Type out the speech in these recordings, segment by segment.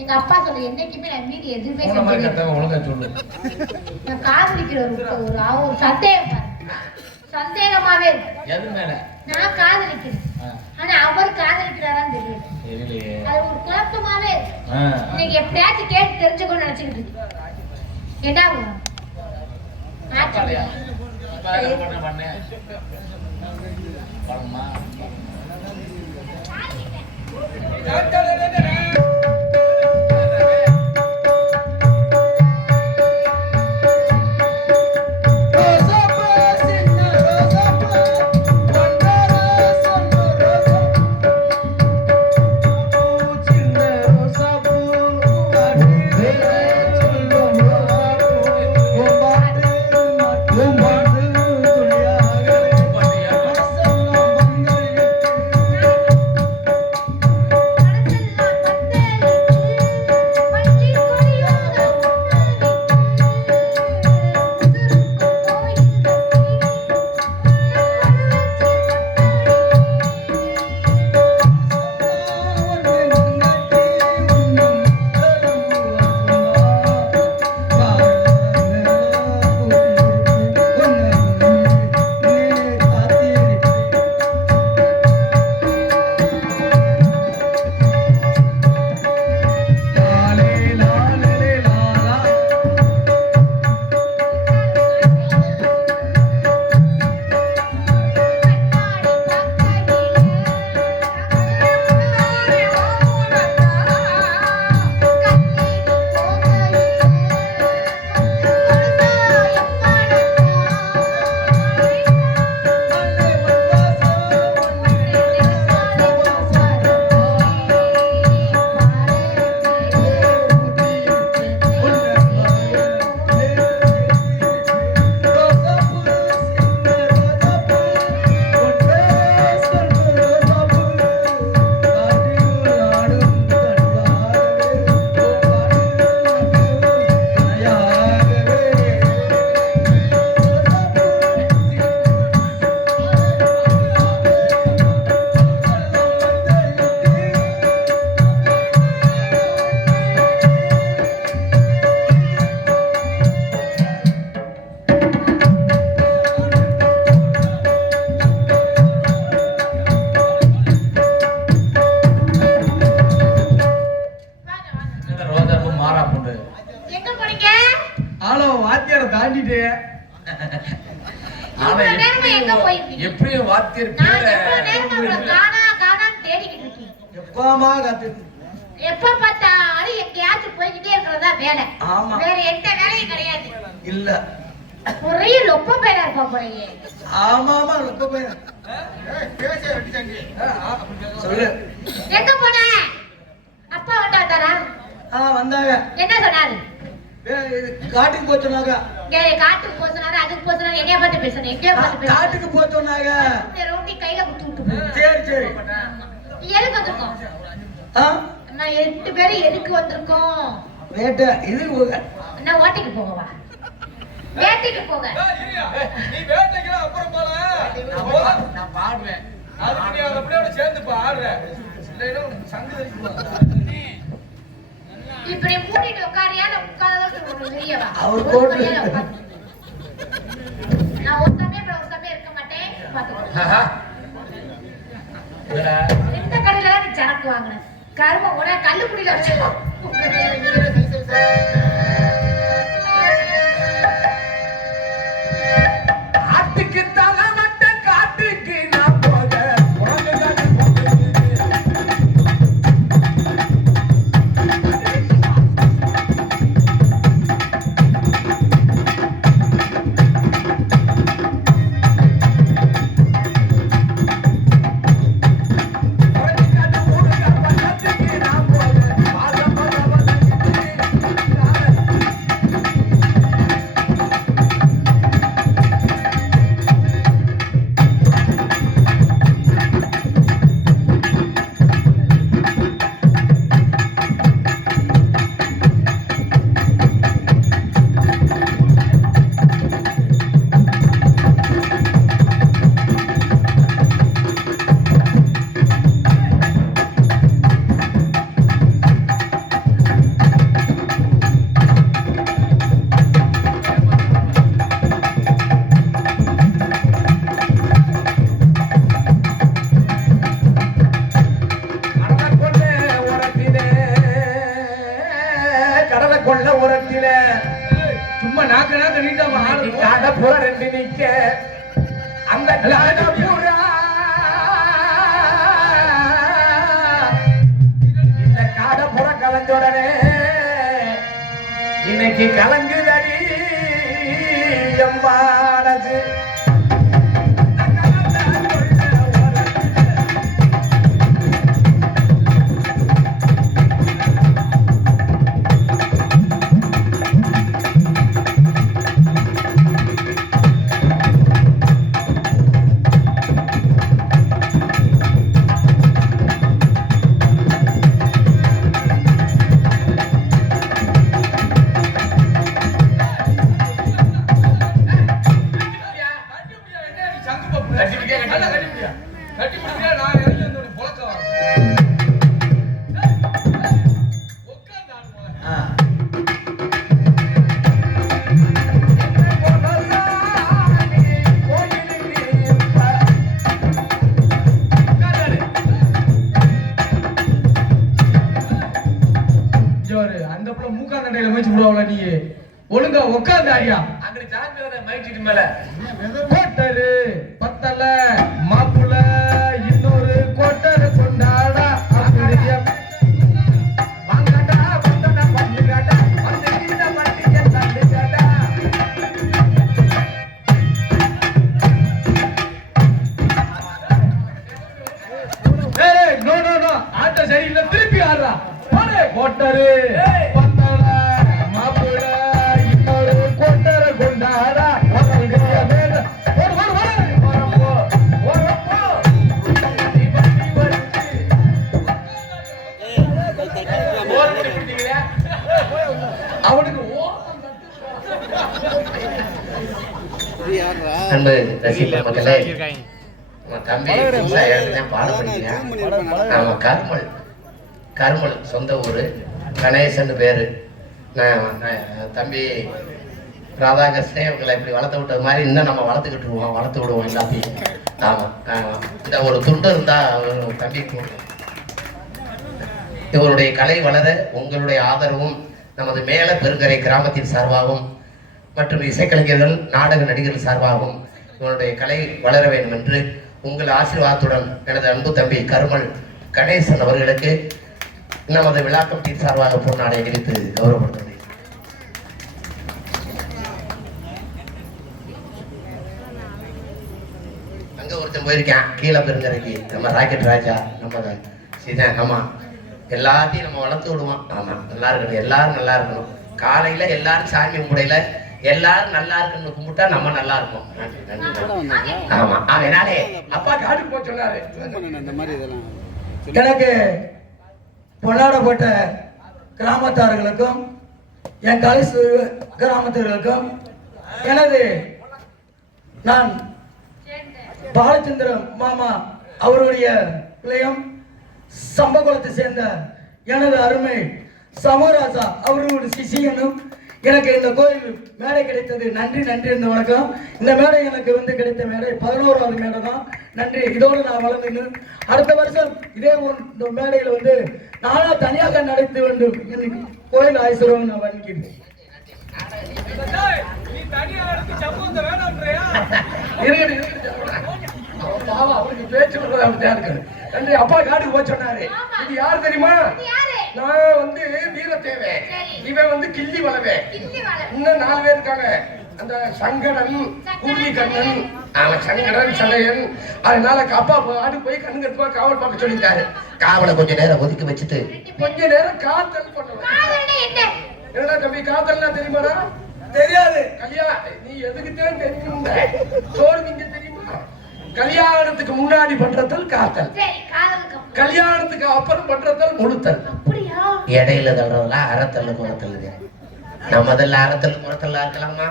எங்க அப்பா சொல்ல என்னைக்குமே நான் மீறி எதுவுமே நான் காதலிக்கிற ஒரு சந்தேகமாவே எது மேல நான் காதலிக்கிறேன் ஆனா அவர் காதலிக்கிறாரான்னு தெரியல அது ஒரு குழப்பமாவே இன்னைக்கு எப்படியாச்சும் கேட்டு தெரிஞ்சுக்கணும்னு நினைச்சுக்கிட்டு என்ன போறீங்க? ஆளோ வாத்தியார தாண்டிட்டே. எப்படியும் வாத்தியார் தேடிக்கிட்டு இருக்கேன். எப்பமா காத்து எப்ப பார்த்தாலும் எங்கேயாச்சும் போய்கிட்டே இருக்கிறதா வேலை. ஆமா, வேற எந்த வேலையும் கிடையாது. இல்ல ஒரே லொப்ப பேரா இருப்பா போறீங்க. ஆமா ஆமா லொப்ப பேரா. சொல்லு. எங்க போன? அப்பா வந்தாரா? வந்தாங்க. என்ன சொன்னாரு? காட்டுக்கு போய் சொன்னாங்க. காட்டுக்கு போய் சொன்னாரு, அதுக்கு போய் சொன்னாரு. எங்கேயா பார்த்து பேசணும்? எங்கேயா பார்த்து பேசணும்? காட்டுக்கு போய் சொன்னாங்க. ரோட்டி கையில குத்து விட்டு. சரி சரி. எதுக்கு வந்திருக்கோம்? நான் 8 பேரு எதுக்கு வந்திருக்கோம்? வேட்டை. இது நான் ஓட்டிக்கு போகவா? வேட்டைக்கு போக. நீ வேட்டைக்கு அப்புறம் போல. நான் பாடுவேன். அதுக்கு நீ அப்படியே சேர்ந்து பாடுற. இல்லைன்னா சங்கு தெரியும். இப்படி மூடிட்டு உட்காரியா? நான் உட்கார்றதுக்கு தெரியவா? அவர் போட்டு. நான் ஒரு சமயம் இருக்க மாட்டேன். பாத்துக்கோ. இந்த கடையில தான் நீ சரக்கு வாங்கின. கரும உன கல்லுக்குடியில வச்சு. ஆட்டுக்கு தலை வட்ட காட்டுக்கு நான் போக கொள்ள உரத்தில சும்மா நாக்கு நாக்கு நீட்டாம காட புற ரெண்டு நிக்க அந்த காட புறா இந்த காட புற கலந்துடனே இன்னைக்கு கலங்குதடி எம்பானது ஒழுங்கா உட்கார்ந்து ஆரியா அங்கடி சாமியோட மைக்கிட்டு மேல கோட்டரு பத்தல மாப்புல இன்னொரு கோட்டரு கொண்டாடா அப்படியே வாங்கடா வந்தடா வந்துடா வந்து இந்த வண்டிய தள்ளுடா ஏய் நோ நோ நோ ஆட்ட சரியில்லை திருப்பி ஆடுறா போடு கோட்டரு அன்பு ரசிகர் மக்களே, தம்பி பாட படிக்கிறேன். ஆமா, கருமல் சொந்த ஊரு, கணேசன் பேரு. தம்பி ராதாகிருஷ்ணன் இவங்களை இப்படி வளர்த்து விட்டது மாதிரி இன்னும் நம்ம வளர்த்து விடுவோம் எல்லாத்தையும். ஆமா இந்த ஒரு துண்டு இருந்தா தம்பி இவருடைய கலை வளர உங்களுடைய ஆதரவும் நமது மேல பெருங்கரை கிராமத்தின் சார்பாகவும் மற்றும் இசைக்கலைஞர்கள் நாடக நடிகர்கள் சார்பாகவும் உங்களுடைய கலை வளர வேண்டும் என்று உங்கள் ஆசீர்வாதத்துடன் எனது அன்பு தம்பி கருமல் கணேசன் அவர்களுக்கு நமது விழா கமிட்டியின் சார்பாக பொன்னாடை அணிவித்து கௌரவப்படுத்துகிறேன். அங்க ஒருத்தன் போயிருக்கேன் கீழே பெருங்கரைக்கு, நம்ம ராக்கெட் ராஜா, நம்ம சீதான். ஆமா, எல்லாத்தையும் நம்ம வளர்த்து விடுவோம். ஆமா, நல்லா இருக்கணும், எல்லாரும் நல்லா இருக்கணும். காலையில எல்லாரும் சாமி கும்பிடையில எல்லாரும் நல்லா இருக்குன்னு கும்பிட்டா நம்ம நல்லா இருப்போம். ஆமா, அதனாலே அப்பா காட்டுக்கு போய் சொன்னாரு. எனக்கு பொன்னாடப்பட்ட கிராமத்தார்களுக்கும் என் கலை கிராமத்தார்களுக்கும் எனது நான் பாலச்சந்திரன் மாமா அவருடைய பிள்ளையும் சம்பகுளத்தை சேர்ந்த எனது அருமை சமராஜா அவர்களுடைய சிஷியனும் எனக்கு இந்த கோயில் மேடை கிடைத்தது. நன்றி நன்றி இந்த வணக்கம். இந்த மேடை எனக்கு கிடைத்த மேடை 11வது மேடை தான். நன்றி. இதோடு நான் வளர்ந்து அடுத்த வருஷம் இதே இந்த மேடையில் நானா தனியாக நடத்தி வேண்டும் எனக்கு கோயில் ஆசிரியர் நான் வணங்கிடுவேன். அவருக்கு பேச்சு நன்றி. அப்பா காட்டுக்கு போய் சொன்னாரு. இது யாரு தெரியுமா? நான் வீரத்தேவை, இவன் கிள்ளி வளவே, இன்னும் 4 பேர் இருக்காங்க. அந்த சங்கடன், குருவி கண்ணன், அவன் சங்கடன் சங்கையன். அதனால அப்பா ஆடு போய் கண்ணுக்கு காவல் பார்க்க சொல்லிட்டாரு. காவலை கொஞ்ச நேரம் ஒதுக்கி வச்சுட்டு கொஞ்ச நேரம் காத்தல் பண்ணுவேன். என்னடா தம்பி காத்தல்னா தெரியுமாடா? தெரியாது. நீ எதுக்குத்தான் தெரியும்? சோறு நீங்க தெரியுமா? கல்யாணத்துக்கு முன்னாடி பண்றதல் காத்தல், கல்யாணத்துக்கு அப்புறம் பண்றதல் முழுத்தல். இடையில தள்ளுறதுலாம் அறத்தல்லு குறத்தல்லுங்க. நம்ம முதல்ல அறத்தல்லு குறத்தல்லா இருக்கலாமா?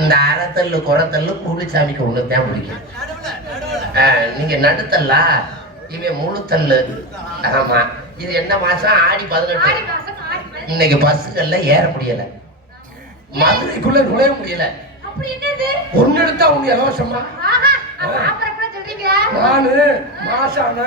இந்த அறத்தல்லு குறத்தல்லு குடிசாமிக்கு ஒண்ணுதான் பிடிக்கும். நீங்க நடுத்தல்லா, இவன் முழுத்தல்லு. ஆமா, இது என்ன மாசம்? ஆடி 18. இன்னைக்கு பஸ்ஸுகள்ல ஏற முடியல, மதுரைக்குள்ள நுழைய முடியல. ஒன்னு எடுத்தா ஒண்ணு இலவசமா. நானு மாசான